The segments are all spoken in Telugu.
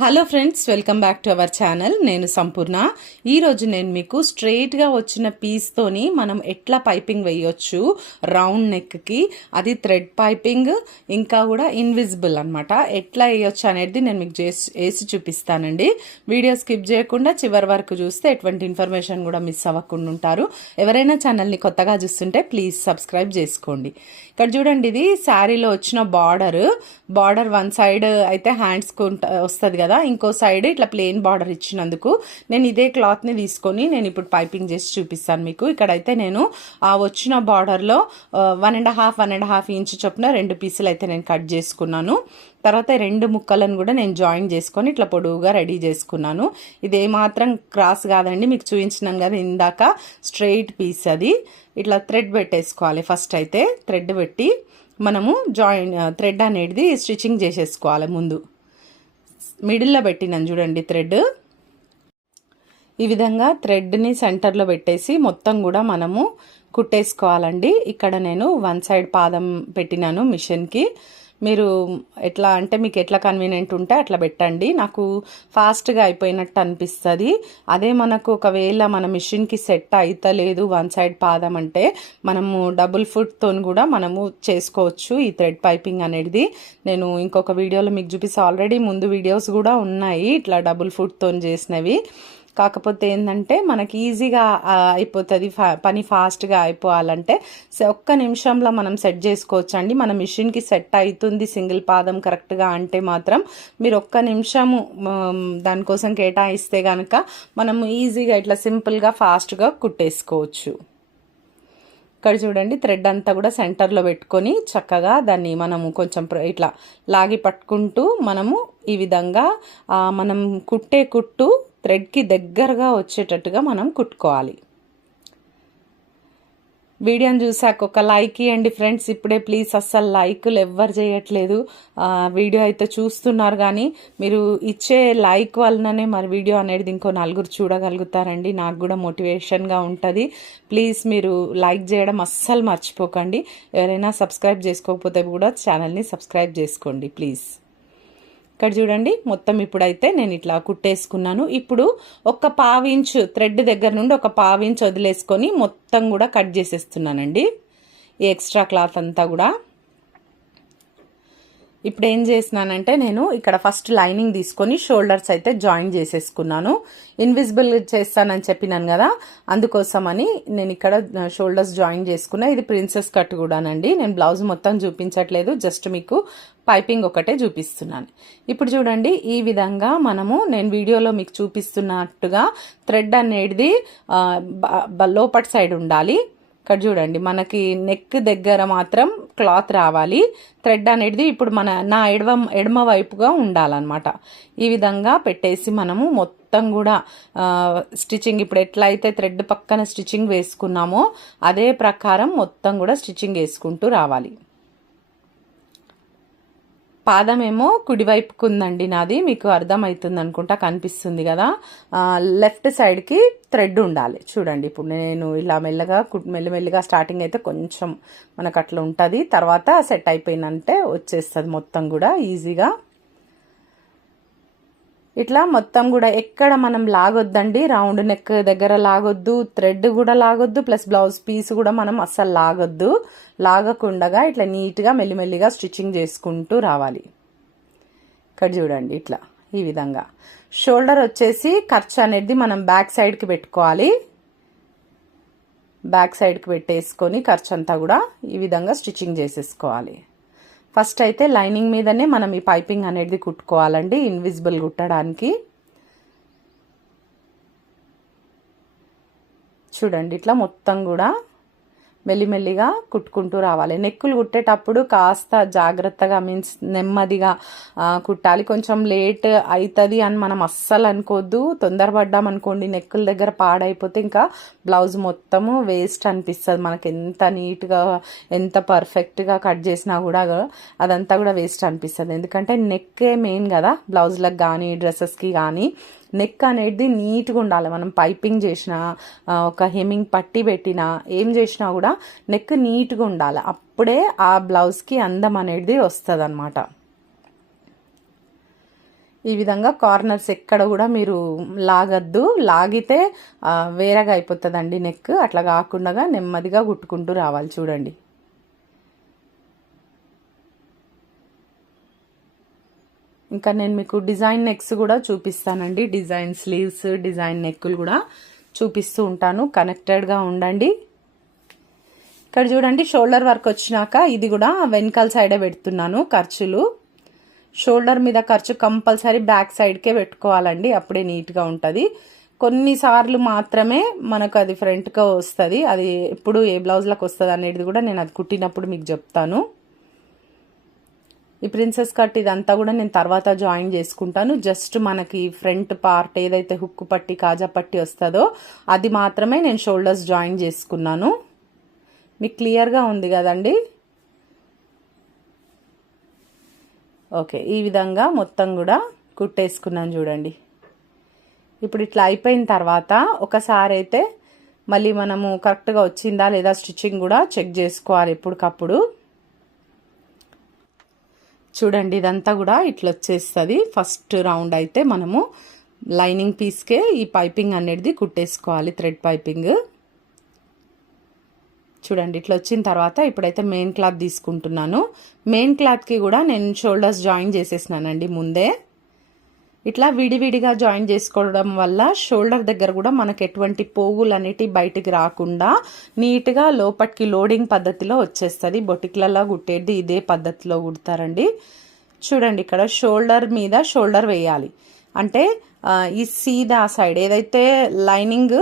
Hello friends, welcome back to our channel. నేను సంపూర్ణ. ఈరోజు నేను మీకు స్ట్రెయిట్గా వచ్చిన పీస్తోని మనం ఎట్లా పైపింగ్ వేయొచ్చు రౌండ్ నెక్కి, అది థ్రెడ్ పైపింగ్ ఇంకా కూడా ఇన్విజిబుల్ అనమాట, ఎట్లా వేయొచ్చు అనేది నేను మీకు వేసి చూపిస్తానండి. వీడియో స్కిప్ చేయకుండా చివరి వరకు చూస్తే ఎటువంటి ఇన్ఫర్మేషన్ కూడా మిస్ అవ్వకుండా ఉంటారు. ఎవరైనా ఛానల్ని కొత్తగా చూస్తుంటే ప్లీజ్ సబ్స్క్రైబ్ చేసుకోండి. ఇక్కడ చూడండి, ఇది శారీలో వచ్చిన బార్డర్ వన్ సైడ్ అయితే హ్యాండ్స్కి వస్తుంది కదా, ఇంకో సైడ్ ఇట్లా ప్లెయిన్ బార్డర్ ఇచ్చినందుకు నేను ఇదే క్లాత్ని తీసుకొని నేను ఇప్పుడు పైపింగ్ చేసి చూపిస్తాను మీకు. ఇక్కడైతే నేను ఆ వచ్చిన బార్డర్లో 1.5 ఇంచ్ చొప్పున 2 పీసులు అయితే నేను కట్ చేసుకున్నాను. తర్వాత 2 ముక్కలను కూడా నేను జాయిన్ చేసుకొని ఇట్లా పొడవుగా రెడీ చేసుకున్నాను. ఇది ఏమాత్రం క్రాస్ కాదండి, మీకు చూపించినాను కదా ఇందాక, స్ట్రెయిట్ పీస్. అది ఇట్లా థ్రెడ్ పెట్టేసుకోవాలి. ఫస్ట్ అయితే థ్రెడ్ పెట్టి మనము థ్రెడ్ అనేది స్టిచ్చింగ్ చేసేసుకోవాలి. ముందు మిడిల్లో పెట్టినాను చూడండి థ్రెడ్. ఈ విధంగా థ్రెడ్ని సెంటర్లో పెట్టేసి మొత్తం కూడా మనము కుట్టేసుకోవాలండి. ఇక్కడ నేను 1 సైడ్ పాదం పెట్టినాను మిషన్కి. మీరు ఎట్లా అంటే మీకు ఎట్లా కన్వీనియంట్ ఉంటే అట్లా పెట్టండి. నాకు ఫాస్ట్గా అయిపోయినట్టు అనిపిస్తుంది. అదే మనకు ఒకవేళ మన మిషన్కి సెట్ అవుతలేదు 1 సైడ్ పాదం అంటే మనము డబుల్ ఫుట్తో కూడా మనము చేసుకోవచ్చు ఈ థ్రెడ్ పైపింగ్ అనేది. నేను ఇంకొక వీడియోలో మీకు చూపిస్తే ఆల్రెడీ ముందు వీడియోస్ కూడా ఉన్నాయి ఇట్లా డబుల్ ఫుట్తో చేసినవి. కాకపోతే ఏంటంటే మనకి ఈజీగా అయిపోతుంది, పని ఫాస్ట్గా అయిపోవాలంటే ఒక్క నిమిషంలో మనం సెట్ చేసుకోవచ్చు అండి. మన మిషన్కి సెట్ అవుతుంది సింగిల్ పాదం కరెక్ట్గా అంటే మాత్రం మీరు ఒక్క నిమిషము దానికోసం కేటాయిస్తే కనుక మనం ఈజీగా ఇట్లా సింపుల్గా ఫాస్ట్గా కుట్టేసుకోవచ్చు. ఇక్కడ చూడండి, థ్రెడ్ అంతా కూడా సెంటర్లో పెట్టుకొని చక్కగా దాన్ని మనము కొంచెం ఇట్లా లాగి పట్టుకుంటూ మనము ఈ విధంగా మనం కుట్టే కుట్టు థ్రెడ్కి దగ్గరగా వచ్చేటట్టుగా మనం కుట్టుకోవాలి. వీడియోని చూసాక ఒక లైక్ ఇవ్వండి ఫ్రెండ్స్. ఇప్పుడే ప్లీజ్, అస్సలు లైకులు ఎవ్వరు చేయట్లేదు. వీడియో అయితే చూస్తున్నారు కానీ మీరు ఇచ్చే లైక్ వలననే మరి వీడియో అనేది ఇంకో 4 చూడగలుగుతారండి. నాకు కూడా మోటివేషన్గా ఉంటుంది. ప్లీజ్ మీరు లైక్ చేయడం అస్సలు మర్చిపోకండి. ఎవరైనా సబ్స్క్రైబ్ చేసుకోకపోతే కూడా ఛానల్ని సబ్స్క్రైబ్ చేసుకోండి ప్లీజ్. ఇక్కడ చూడండి, మొత్తం ఇప్పుడైతే నేను ఇట్లా కుట్టేసుకున్నాను. ఇప్పుడు ఒక 1/2 ఇంచు థ్రెడ్ దగ్గర నుండి ఒక 1/2 ఇంచు వదిలేసుకొని మొత్తం కూడా కట్ చేసేస్తున్నానండి ఈ ఎక్స్ట్రా క్లాత్ అంతా కూడా. ఇప్పుడు ఏం చేసినానంటే నేను ఇక్కడ ఫస్ట్ లైనింగ్ తీసుకొని షోల్డర్స్ అయితే జాయిన్ చేసేసుకున్నాను. ఇన్విజిబుల్ చేస్తానని చెప్పినాను కదా, అందుకోసమని నేను ఇక్కడ షోల్డర్స్ జాయిన్ చేసుకున్నా. ఇది ప్రిన్సెస్ కట్ కూడానండి. నేను బ్లౌజ్ మొత్తం చూపించట్లేదు, జస్ట్ మీకు పైపింగ్ ఒకటే చూపిస్తున్నాను. ఇప్పుడు చూడండి, ఈ విధంగా నేను వీడియోలో మీకు చూపిస్తున్నట్టుగా థ్రెడ్ అనేది లోపటి సైడ్ ఉండాలి. ఇక్కడ చూడండి, మనకి నెక్ దగ్గర మాత్రం క్లాత్ రావాలి. థ్రెడ్ అనేది ఇప్పుడు నా ఎడమ వైపుగా ఉండాలన్నమాట. ఈ విధంగా పెట్టేసి మనము మొత్తం కూడా స్టిచ్చింగ్, ఇప్పుడు ఎట్లయితే థ్రెడ్ పక్కన స్టిచ్చింగ్ వేసుకున్నామో అదే ప్రకారం మొత్తం కూడా స్టిచ్చింగ్ వేసుకుంటూ రావాలి. పాదం ఏమో కుడివైపుకు ఉందండి నాది, మీకు అర్థమవుతుంది అనుకుంటా, కనిపిస్తుంది కదా. లెఫ్ట్ సైడ్కి థ్రెడ్ ఉండాలి. చూడండి, ఇప్పుడు నేను ఇలా మెల్లిమెల్లిగా స్టార్టింగ్ అయితే కొంచెం మనకు అట్లా ఉంటుంది, తర్వాత సెట్ అయిపోయిందంటే వచ్చేస్తుంది మొత్తం కూడా ఈజీగా. ఇట్లా మొత్తం కూడా ఎక్కడ మనం లాగొద్దండి, రౌండ్ నెక్ దగ్గర లాగొద్దు, థ్రెడ్ కూడా లాగొద్దు, ప్లస్ బ్లౌజ్ పీస్ కూడా మనం అస్సలు లాగొద్దు. లాగకుండా ఇట్లా నీట్గా మెల్లిమెల్లిగా స్టిచ్చింగ్ చేసుకుంటూ రావాలి. ఇక్కడ చూడండి, ఇట్లా ఈ విధంగా. షోల్డర్ వచ్చేసి ఖర్చు అనేది మనం బ్యాక్ సైడ్కి పెట్టుకోవాలి. బ్యాక్ సైడ్కి పెట్టేసుకొని ఖర్చు అంతా కూడా ఈ విధంగా స్టిచ్చింగ్ చేసేసుకోవాలి. ఫస్ట్ అయితే లైనింగ్ మీదనే మనం ఈ పైపింగ్ అనేది కుట్టుకోవాలండి ఇన్విజిబుల్ కుట్టడానికి. చూడండి, ఇట్లా మొత్తం కూడా మెల్లిమెల్లిగా కుట్టుకుంటూ రావాలి. నెక్కులు కుట్టేటప్పుడు కాస్త జాగ్రత్తగా, మీన్స్ నెమ్మదిగా కుట్టాలి. కొంచెం లేట్ అవుతుంది అని మనం అస్సలు అనుకోవద్దు. తొందరపడ్డామనుకోండి నెక్కుల దగ్గర పాడైపోతే ఇంకా బ్లౌజ్ మొత్తము వేస్ట్ అనిపిస్తుంది. మనకి ఎంత నీట్గా ఎంత పర్ఫెక్ట్గా కట్ చేసినా కూడా అదంతా కూడా వేస్ట్ అనిపిస్తుంది. ఎందుకంటే నెక్కే మెయిన్ కదా బ్లౌజ్లకు కానీ డ్రెస్సెస్కి కానీ. నెక్ అనేది నీట్గా ఉండాలి. మనం పైపింగ్ చేసిన, ఒక హెమ్మింగ్ పట్టి పెట్టినా, ఏం చేసినా కూడా నెక్ నీట్గా ఉండాలి. అప్పుడే ఆ బ్లౌజ్కి అందం అనేది వస్తుంది అన్నమాట. ఈ విధంగా కార్నర్స్ ఎక్కడ కూడా మీరు లాగద్దు, లాగితే వేరేగా అయిపోతుందండి నెక్. అట్లా కాకుండా నెమ్మదిగా కుట్టుకుంటూ రావాలి. చూడండి ఇంకా నేను మీకు డిజైన్ నెక్స్ కూడా చూపిస్తానండి. డిజైన్ స్లీవ్స్, డిజైన్ నెక్కులు కూడా చూపిస్తూ ఉంటాను. కనెక్టెడ్గా ఉండండి. ఇక్కడ చూడండి షోల్డర్ వర్క్ వచ్చినాక ఇది కూడా వెనకాల సైడే పెడుతున్నాను ఖర్చులు. షోల్డర్ మీద ఖర్చు కంపల్సరీ బ్యాక్ సైడ్కే పెట్టుకోవాలండి, అప్పుడే నీట్గా ఉంటుంది. కొన్నిసార్లు మాత్రమే మనకు అది ఫ్రంట్గా వస్తుంది. అది ఎప్పుడు ఏ బ్లౌజ్లకు వస్తుంది అనేది కూడా నేను అది కుట్టినప్పుడు మీకు చెప్తాను. ఈ ప్రిన్సెస్ కట్ ఇదంతా కూడా నేను తర్వాత జాయిన్ చేసుకుంటాను. జస్ట్ మనకి ఫ్రంట్ పార్ట్ ఏదైతే హుక్కు పట్టి కాజా పట్టి వస్తుందో అది మాత్రమే నేను షోల్డర్స్ జాయిన్ చేసుకున్నాను. మీకు క్లియర్గా ఉంది కదండి. ఓకే, ఈ విధంగా మొత్తం కూడా కుట్టేసుకున్నాను చూడండి. ఇప్పుడు ఇట్లా అయిపోయిన తర్వాత ఒకసారి అయితే మళ్ళీ మనము కరెక్ట్గా వచ్చిందా లేదా స్టిచ్చింగ్ కూడా చెక్ చేసుకోవాలి ఎప్పటికప్పుడు. చూడండి ఇదంతా కూడా ఇట్లా వచ్చేస్తుంది. ఫస్ట్ రౌండ్ అయితే మనము లైనింగ్ పీస్కే ఈ పైపింగ్ అనేది కుట్టేసుకోవాలి, థ్రెడ్ పైపింగ్. చూడండి ఇట్లా వచ్చిన తర్వాత ఇప్పుడైతే మెయిన్ క్లాత్ తీసుకుంటున్నాను. మెయిన్ క్లాత్కి కూడా నేను షోల్డర్స్ జాయిన్ చేసేసినానండి ముందే. ఇట్లా విడివిడిగా జాయిన్ చేసుకోవడం వల్ల షోల్డర్ దగ్గర కూడా మనకు ఎటువంటి పోగులు అనేటివి బయటికి రాకుండా నీట్గా లోపటికి లోడింగ్ పద్ధతిలో వచ్చేస్తుంది. బొటిక్లలో కుట్టేది ఇదే పద్ధతిలో కుడతారండి. చూడండి ఇక్కడ షోల్డర్ మీద షోల్డర్ వేయాలి అంటే ఈ సీదా సైడ్ ఏదైతే లైనింగ్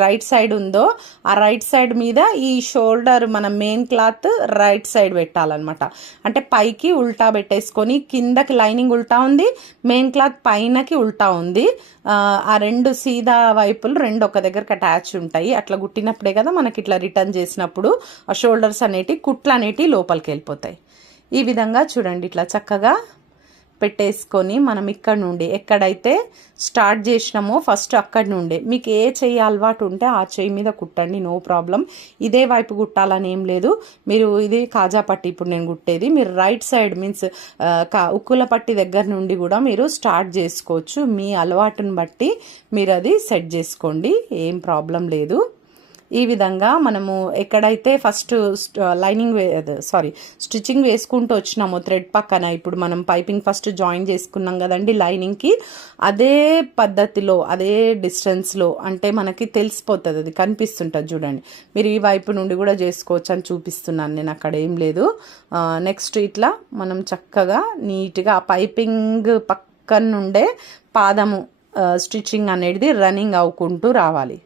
రైట్ సైడ్ ఉందో ఆ రైట్ సైడ్ మీద ఈ షోల్డర్ మన మెయిన్ క్లాత్ రైట్ సైడ్ పెట్టాలన్నమాట. అంటే పైకి ఉల్టా పెట్టేసుకొని కిందకి లైనింగ్ ఉల్టా ఉంది, మెయిన్ క్లాత్ పైనకి ఉల్టా ఉంది. ఆ రెండు సీదా వైపులు రెండు ఒక దగ్గరకు అటాచ్ ఉంటాయి. అట్లా కుట్టినప్పుడే కదా మనకి ఇట్లా రిటర్న్ చేసినప్పుడు ఆ షోల్డర్స్ అనేటివి కుట్లు అనేటివి లోపలికి వెళ్ళిపోతాయి. ఈ విధంగా చూడండి ఇట్లా చక్కగా పెట్టేసుకొని మనం ఇక్కడ నుండి ఎక్కడైతే స్టార్ట్ చేసినామో ఫస్ట్ అక్కడి నుండి మీకు ఏ చెయ్యి అలవాటు ఉంటే ఆ చెయ్యి మీద కుట్టండి, నో ప్రాబ్లం. ఇదే వైపు కుట్టాలని ఏం లేదు. మీరు ఇది కాజా పట్టి ఇప్పుడు నేను కుట్టేది మీరు రైట్ సైడ్ మీన్స్ ఉక్కుల పట్టి దగ్గర నుండి కూడా మీరు స్టార్ట్ చేసుకోవచ్చు. మీ అలవాటుని బట్టి మీరు అది సెట్ చేసుకోండి, ఏం ప్రాబ్లం లేదు. ఈ విధంగా మనము ఎక్కడైతే ఫస్ట్ లైనింగ్ స్టిచ్చింగ్ వేసుకుంటూ వచ్చినామో థ్రెడ్ పక్కన ఇప్పుడు మనం పైపింగ్ ఫస్ట్ జాయిన్ చేసుకున్నాం కదండి లైనింగ్కి, అదే పద్ధతిలో అదే డిస్టెన్స్లో అంటే మనకి తెలిసిపోతుంది, అది కనిపిస్తుంటుంది చూడండి. మీరు ఈ వైపు నుండి కూడా చేసుకోవచ్చు అని చూపిస్తున్నాను నేను, అక్కడ ఏం లేదు. నెక్స్ట్ ఇట్లా మనం చక్కగా నీట్గా ఆ పైపింగ్ పక్కన నుండే పాదము స్టిచ్చింగ్ అనేది రన్నింగ్ అవుకుంటూ రావాలి.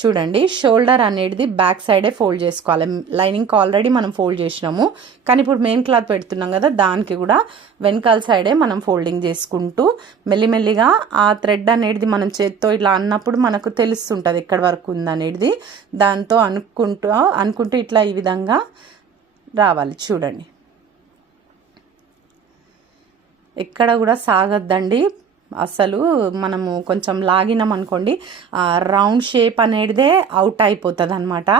చూడండి షోల్డర్ అనేది బ్యాక్ సైడే ఫోల్డ్ చేసుకోవాలి. లైనింగ్కి ఆల్రెడీ మనం ఫోల్డ్ చేసినాము, కానీ ఇప్పుడు మెయిన్ క్లాత్ పెడుతున్నాం కదా దానికి కూడా వెనకాల సైడే మనం ఫోల్డింగ్ చేసుకుంటూ మెల్లిమెల్లిగా ఆ థ్రెడ్ అనేది మనం చేత్తో ఇట్లా అన్నప్పుడు మనకు తెలుస్తుంటుంది ఎక్కడి వరకు ఉందనేది. దాంతో అనుకుంటూ ఇట్లా ఈ విధంగా రావాలి. చూడండి ఎక్కడ కూడా సాగద్దండి అసలు. మనము కొంచెం లాగినాం అనుకోండి రౌండ్ షేప్ అనేదే అవుట్ అయిపోతుంది అనమాట.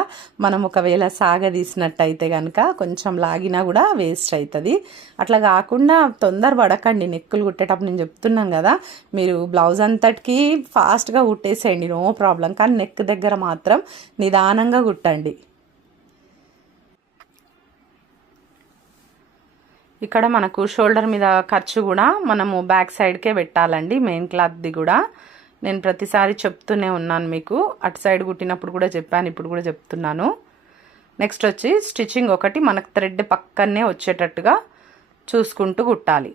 మనం ఒకవేళ సాగదీసినట్టయితే కనుక కొంచెం లాగినా కూడా వేస్ట్ అవుతుంది. అట్లా కాకుండా తొందర పడకండి నెక్కులు కుట్టేటప్పుడు. నేను చెప్తున్నాను కదా మీరు బ్లౌజ్ అంతటికి ఫాస్ట్గా కుట్టేసేయండి, నో ప్రాబ్లం. కానీ నెక్ దగ్గర మాత్రం నిదానంగా కుట్టండి. ఇక్కడ మనకు షోల్డర్ మీద ఖర్చు కూడా మనము బ్యాక్ సైడ్కే పెట్టాలండి, మెయిన్ క్లాత్ది కూడా. నేను ప్రతిసారి చెప్తూనే ఉన్నాను మీకు, అటు సైడ్ కుట్టినప్పుడు కూడా చెప్పాను, ఇప్పుడు కూడా చెప్తున్నాను. నెక్స్ట్ వచ్చి స్టిచ్చింగ్ ఒకటి మనకు థ్రెడ్ పక్కనే వచ్చేటట్టుగా చూసుకుంటూ కుట్టాలి.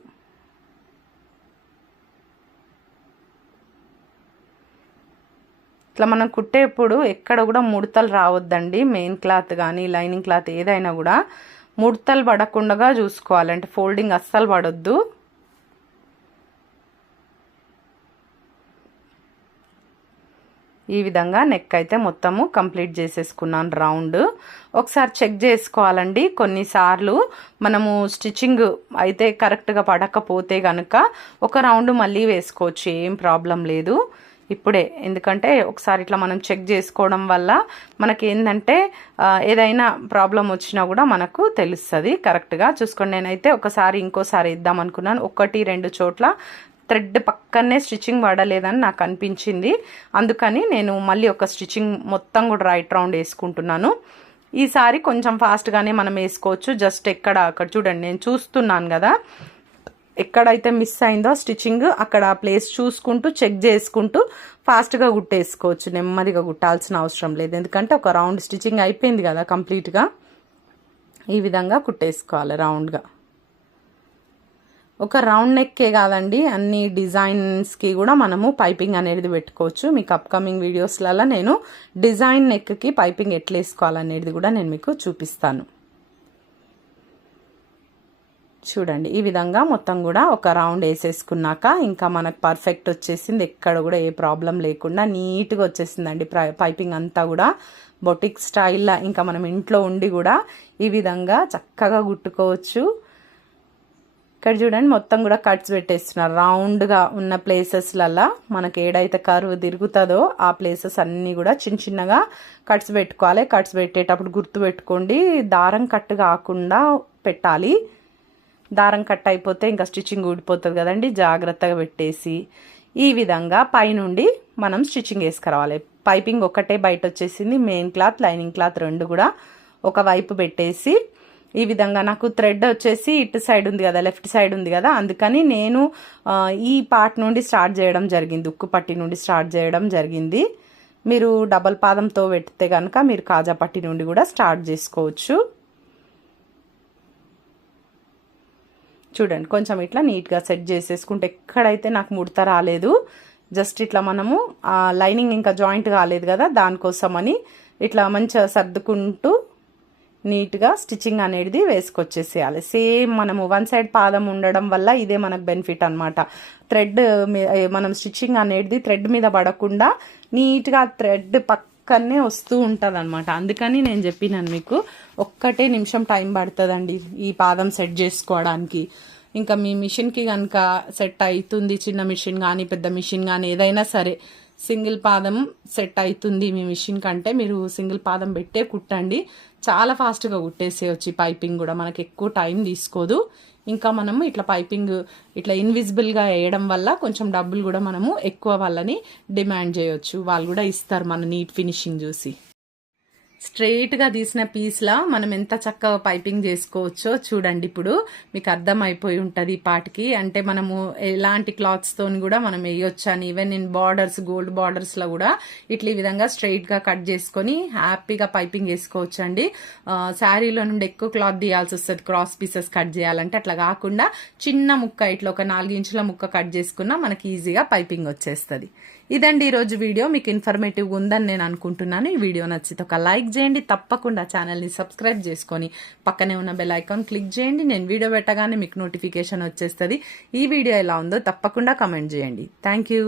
ఇట్లా మనం కుట్టేప్పుడు ఎక్కడ కూడా ముడతలు రావద్దండి. మెయిన్ క్లాత్ కానీ లైనింగ్ క్లాత్ ఏదైనా కూడా ముడతలు పడకుండా చూసుకోవాలి, అంటే ఫోల్డింగ్ అస్సలు పడొద్దు. ఈ విధంగా నెక్ అయితే మొత్తము కంప్లీట్ చేసేసుకున్నాను రౌండ్. ఒకసారి చెక్ చేసుకోవాలండి, కొన్నిసార్లు మనము స్టిచ్చింగ్ అయితే కరెక్ట్గా పడకపోతే కనుక ఒక రౌండ్ మళ్ళీ వేసుకోవచ్చు, ఏం ప్రాబ్లం లేదు ఇప్పుడే. ఎందుకంటే ఒకసారి ఇట్లా మనం చెక్ చేసుకోవడం వల్ల మనకి ఏంటంటే ఏదైనా ప్రాబ్లం వచ్చినా కూడా మనకు తెలుస్తుంది కరెక్ట్గా చూసుకోండి. నేనైతే ఒకసారి ఇంకోసారి ఇద్దాం అనుకున్నాను, 1-2 చోట్ల థ్రెడ్ పక్కనే స్టిచ్చింగ్ పడలేదని నాకు అనిపించింది. అందుకని నేను మళ్ళీ ఒక స్టిచ్చింగ్ మొత్తం కూడా రైట్ రౌండ్ వేసుకుంటున్నాను. ఈసారి కొంచెం ఫాస్ట్గానే మనం వేసుకోవచ్చు. జస్ట్ అక్కడ చూడండి, నేను చూస్తున్నాను కదా, ఎక్కడైతే మిస్ అయిందో స్టిచ్చింగ్ అక్కడ ప్లేస్ చూసుకుంటూ చెక్ చేసుకుంటూ ఫాస్ట్గా కుట్టేసుకోవచ్చు. నెమ్మదిగా కుట్టాల్సిన అవసరం లేదు, ఎందుకంటే ఒక రౌండ్ స్టిచ్చింగ్ అయిపోయింది కదా కంప్లీట్గా. ఈ విధంగా కుట్టేసుకోవాలి రౌండ్గా. ఒక రౌండ్ నెక్కే కాదండి, అన్ని డిజైన్స్కి కూడా మనము పైపింగ్ అనేది పెట్టుకోవచ్చు. మీకు అప్కమింగ్ వీడియోస్లలో నేను డిజైన్ నెక్కి పైపింగ్ ఎట్లా వేసుకోవాలనేది కూడా నేను మీకు చూపిస్తాను. చూడండి, ఈ విధంగా మొత్తం కూడా ఒక రౌండ్ వేసేసుకున్నాక ఇంకా మనకు పర్ఫెక్ట్ వచ్చేసింది. ఎక్కడ కూడా ఏ ప్రాబ్లం లేకుండా నీట్గా వచ్చేసిందండి పైపింగ్ అంతా కూడా బొటిక్ స్టైల్లో. ఇంకా మనం ఇంట్లో ఉండి కూడా ఈ విధంగా చక్కగా కుట్టుకోవచ్చు. ఇక్కడ చూడండి, మొత్తం కూడా కట్స్ పెట్టేస్తున్నారు. రౌండ్గా ఉన్న ప్లేసెస్లలో మనకి ఏడైతే కర్వ్ తిరుగుతుందో ఆ ప్లేసెస్ అన్నీ కూడా చిన్న చిన్నగా కట్స్ పెట్టుకోవాలి. కట్స్ పెట్టేటప్పుడు గుర్తు పెట్టుకోండి, దారం కట్ కాకుండా పెట్టాలి. దారం కట్ అయిపోతే ఇంకా స్టిచ్చింగ్ ఊడిపోతుంది కదండి, జాగ్రత్తగా పెట్టేసి ఈ విధంగా పైనుండి మనం స్టిచ్చింగ్ వేసుకురావాలి. పైపింగ్ ఒకటే బయట వచ్చేసింది, మెయిన్ క్లాత్ లైనింగ్ క్లాత్ రెండు కూడా ఒకవైపు పెట్టేసి ఈ విధంగా. నాకు థ్రెడ్ వచ్చేసి ఇటు సైడ్ ఉంది కదా, లెఫ్ట్ సైడ్ ఉంది కదా, అందుకని నేను ఈ పార్ట్ నుండి స్టార్ట్ చేయడం జరిగింది, ఉక్కు పట్టి నుండి స్టార్ట్ చేయడం జరిగింది. మీరు డబల్ పాదంతో పెడితే కనుక మీరు కాజా పట్టి నుండి కూడా స్టార్ట్ చేసుకోవచ్చు. చూడండి, కొంచెం ఇట్లా నీట్గా సెట్ చేసేసుకుంటే ఎక్కడైతే నాకు ముడత రాలేదు, జస్ట్ ఇట్లా మనము లైనింగ్ ఇంకా జాయింట్ కాలేదు కదా, దానికోసమని ఇట్లా మంచిగా సర్దుకుంటూ నీట్గా స్టిచ్చింగ్ అనేది వేసుకొచ్చేసేయాలి. సేమ్ మనము వన్ సైడ్ పాదం ఉండడం వల్ల ఇదే మనకు బెనిఫిట్ అనమాట. థ్రెడ్ మనం స్టిచ్చింగ్ అనేది థ్రెడ్ మీద పడకుండా నీట్గా థ్రెడ్ పక్కనే వస్తూ ఉంటుంది అనమాట. అందుకని నేను చెప్పినాను మీకు, ఒక్కటే నిమిషం టైం పడుతుందండి ఈ పాదం సెట్ చేసుకోవడానికి. ఇంకా మీ మిషన్కి కనుక సెట్ అవుతుంది, చిన్న మిషన్ కానీ పెద్ద మిషన్ కానీ ఏదైనా సరే, సింగిల్ పాదం సెట్ అవుతుంది మీ మిషన్ కంటే మీరు సింగిల్ పాదం పెట్టే కుట్టండి, చాలా ఫాస్ట్గా కుట్టేసేయచ్చు. ఈ పైపింగ్ కూడా మనకి ఎక్కువ టైం తీసుకోదు. ఇంకా మనము ఇట్లా పైపింగ్ ఇట్లా ఇన్విజిబుల్గా వేయడం వల్ల కొంచెం డబ్బులు కూడా మనము ఎక్కువ వాళ్ళని డిమాండ్ చేయొచ్చు, వాళ్ళు కూడా ఇస్తారు మన నీట్ ఫినిషింగ్ చూసి. స్ట్రెయిట్గా తీసిన పీస్లా మనం ఎంత చక్కగా పైపింగ్ చేసుకోవచ్చో చూడండి. ఇప్పుడు మీకు అర్థమైపోయి ఉంటుంది ఈ పాటికి, అంటే మనము ఎలాంటి క్లాత్స్తో కూడా మనం వేయొచ్చు అని. ఈవెన్ ఇన్ బార్డర్స్, గోల్డ్ బార్డర్స్లో కూడా ఇట్లా ఈ విధంగా స్ట్రెయిట్గా కట్ చేసుకొని హ్యాపీగా పైపింగ్ వేసుకోవచ్చు అండి. శారీలో నుండి ఎక్కువ క్లాత్ తీయాల్సి వస్తుంది క్రాస్ పీసెస్ కట్ చేయాలంటే, అట్లా కాకుండా చిన్న ముక్క ఇట్లా ఒక 4 ఇంచుల ముక్క కట్ చేసుకున్నా మనకి ఈజీగా పైపింగ్ వచ్చేస్తుంది. ఇదండి ఈరోజు వీడియో, మీకు ఇన్ఫర్మేటివ్గా ఉందని నేను అనుకుంటున్నాను. ఈ వీడియో నచ్చితే ఒక లైక్ చేయండి, తప్పకుండా ఛానల్ని సబ్స్క్రైబ్ చేసుకొని పక్కనే ఉన్న బెల్ ఐకాన్ క్లిక్ చేయండి. నేను వీడియో పెట్టగానే మీకు నోటిఫికేషన్ వచ్చేస్తుంది. ఈ వీడియో ఎలా ఉందో తప్పకుండా కమెంట్ చేయండి. Thank you.